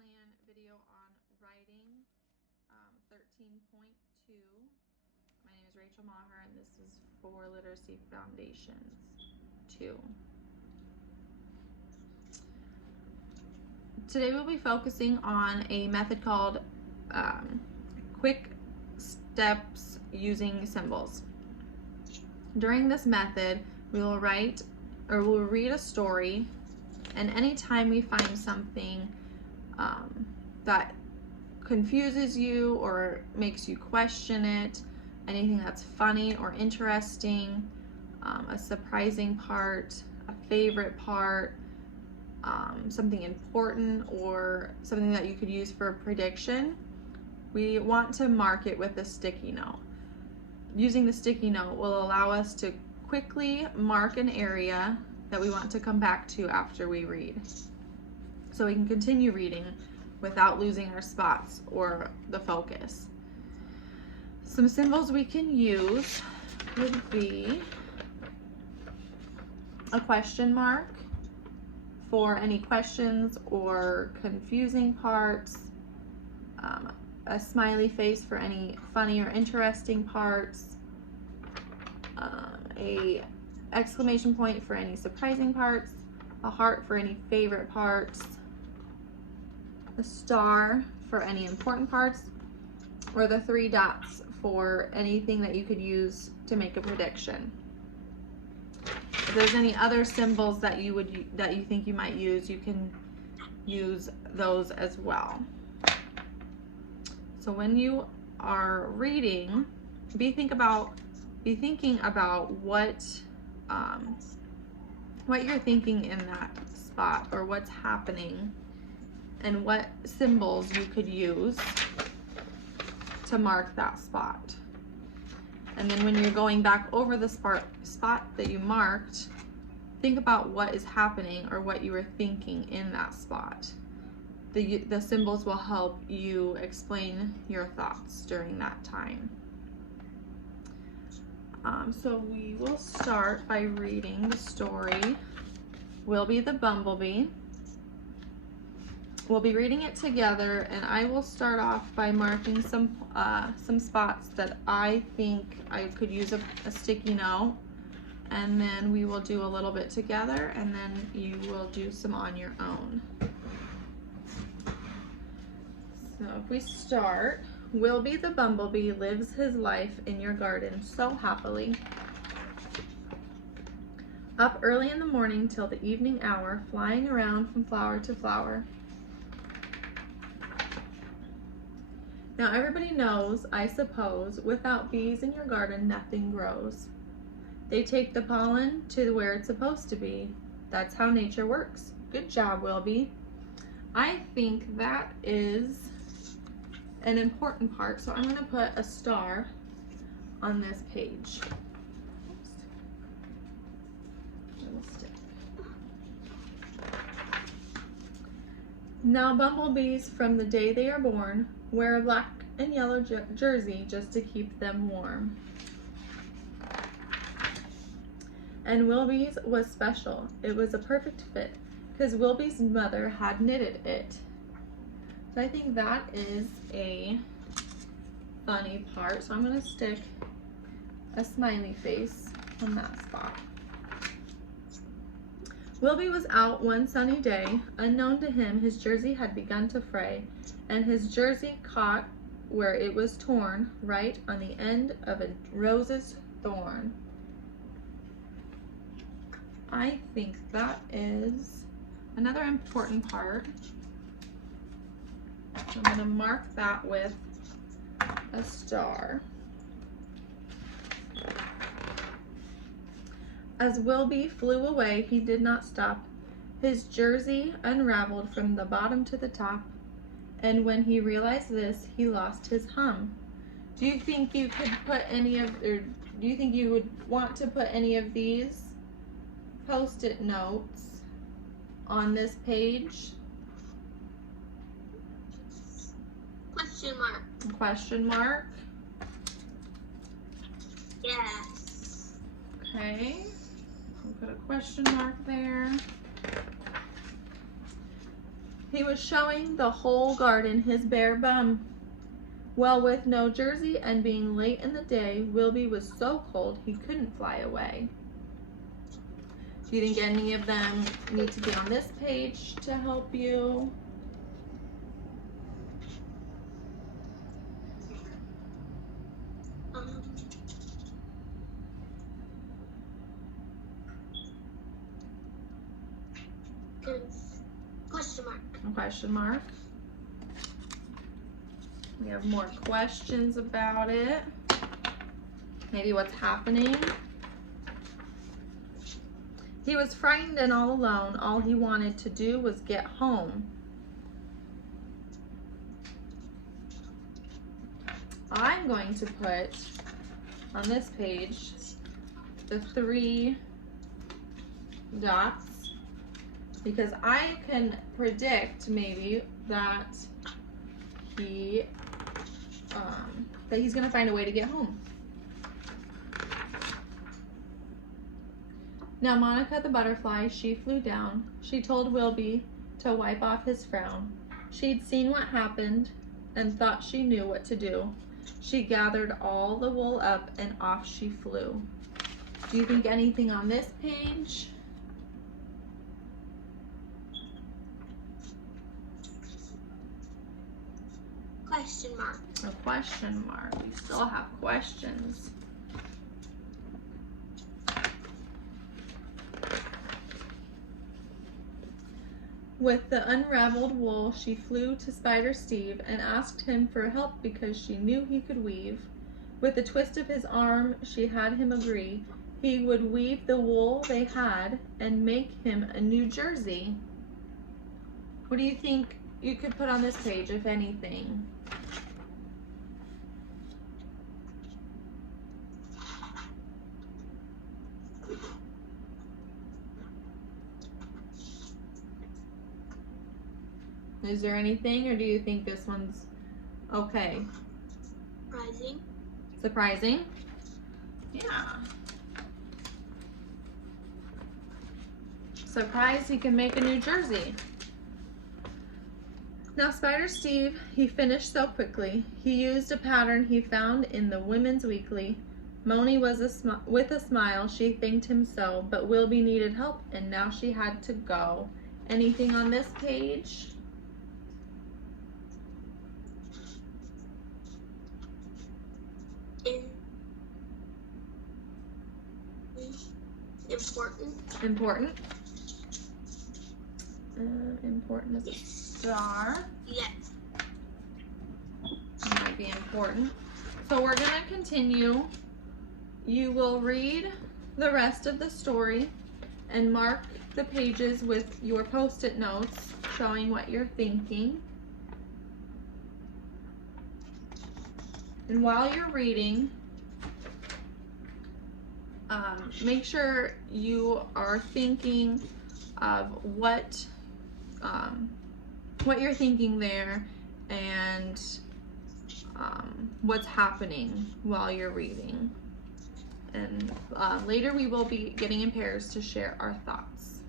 plan video on writing 13.2. My name is Rachel Maher, and this is for Literacy Foundations 2. Today we'll be focusing on a method called quick steps using symbols. During this method, we will write or we'll read a story, and anytime we find something that confuses you or makes you question it, anything that's funny or interesting, a surprising part, a favorite part, something important, or something that you could use for a prediction, we want to mark it with a sticky note. Using the sticky note will allow us to quickly mark an area that we want to come back to after we read, so we can continue reading without losing our spots or the focus. Some symbols we can use would be a question mark for any questions or confusing parts, a smiley face for any funny or interesting parts, a exclamation point for any surprising parts, a heart for any favorite parts, a star for any important parts, or the 3 dots for anything that you could use to make a prediction. If there's any other symbols that you think you might use, you can use those as well. So when you are reading, be thinking about what you're thinking in that spot, or what's happening, and what symbols you could use to mark that spot. And then when you're going back over the spot that you marked, think about what is happening or what you were thinking in that spot. The symbols will help you explain your thoughts during that time. So we will start by reading the story, Wilby the Bumblebee. We'll be reading it together, and I will start off by marking some spots that I think I could use a sticky note, and then we will do a little bit together, and then you will do some on your own. So if we start, Wilby the Bumblebee lives his life in your garden so happily. Up early in the morning till the evening hour, flying around from flower to flower. Now everybody knows, I suppose, without bees in your garden nothing grows. They take the pollen to where it's supposed to be. That's how nature works. Good job, Wilby. I think that is an important part, so I'm going to put a star on this page. Now bumblebees, from the day they are born, wear a black and yellow jersey just to keep them warm. And Wilby's was special. It was a perfect fit, because Wilby's mother had knitted it. So I think that is a funny part. So I'm going to stick a smiley face on that spot. Wilby was out one sunny day. Unknown to him, his jersey had begun to fray, and his jersey caught where it was torn, right on the end of a rose's thorn. I think that is another important part. I'm going to mark that with a star. As Wilby flew away, he did not stop. His jersey unraveled from the bottom to the top, and when he realized this, he lost his hum. Do you think you could put any of, or do you think you would want to put any of these Post-it notes on this page? Question mark. Question mark. Yes. Okay. We'll put a question mark there. He was showing the whole garden his bare bum. Well, with no jersey and being late in the day, Wilby was so cold he couldn't fly away. Do you think any of them need to be on this page to help you? Question mark. A question mark. We have more questions about it. Maybe what's happening. He was frightened and all alone. All he wanted to do was get home. I'm going to put on this page the 3 dots because I can predict maybe that he's gonna find a way to get home. Now Monica the butterfly, she flew down. She told Wilby to wipe off his frown. She'd seen what happened and thought she knew what to do. She gathered all the wool up and off she flew. Do you think anything on this page? Question mark. A question mark. We still have questions. With the unraveled wool, she flew to Spider Steve and asked him for help because she knew he could weave. With a twist of his arm, she had him agree. He would weave the wool they had and make him a new jersey. What do you think you could put on this page, if anything? Is there anything, or do you think this one's okay? Surprising. Surprising? Yeah. Surprised he can make a new jersey. Now Spider Steve, he finished so quickly. He used a pattern he found in the Women's Weekly. Moni was with a smile, she thanked him so, but Wilby needed help and now she had to go. Anything on this page? Important. Important. Important as a star. Yes. Might be important. So we're gonna continue. You will read the rest of the story and mark the pages with your post-it notes showing what you're thinking. And while you're reading, make sure you are thinking of what you're thinking there and what's happening while you're reading. And later we will be getting in pairs to share our thoughts.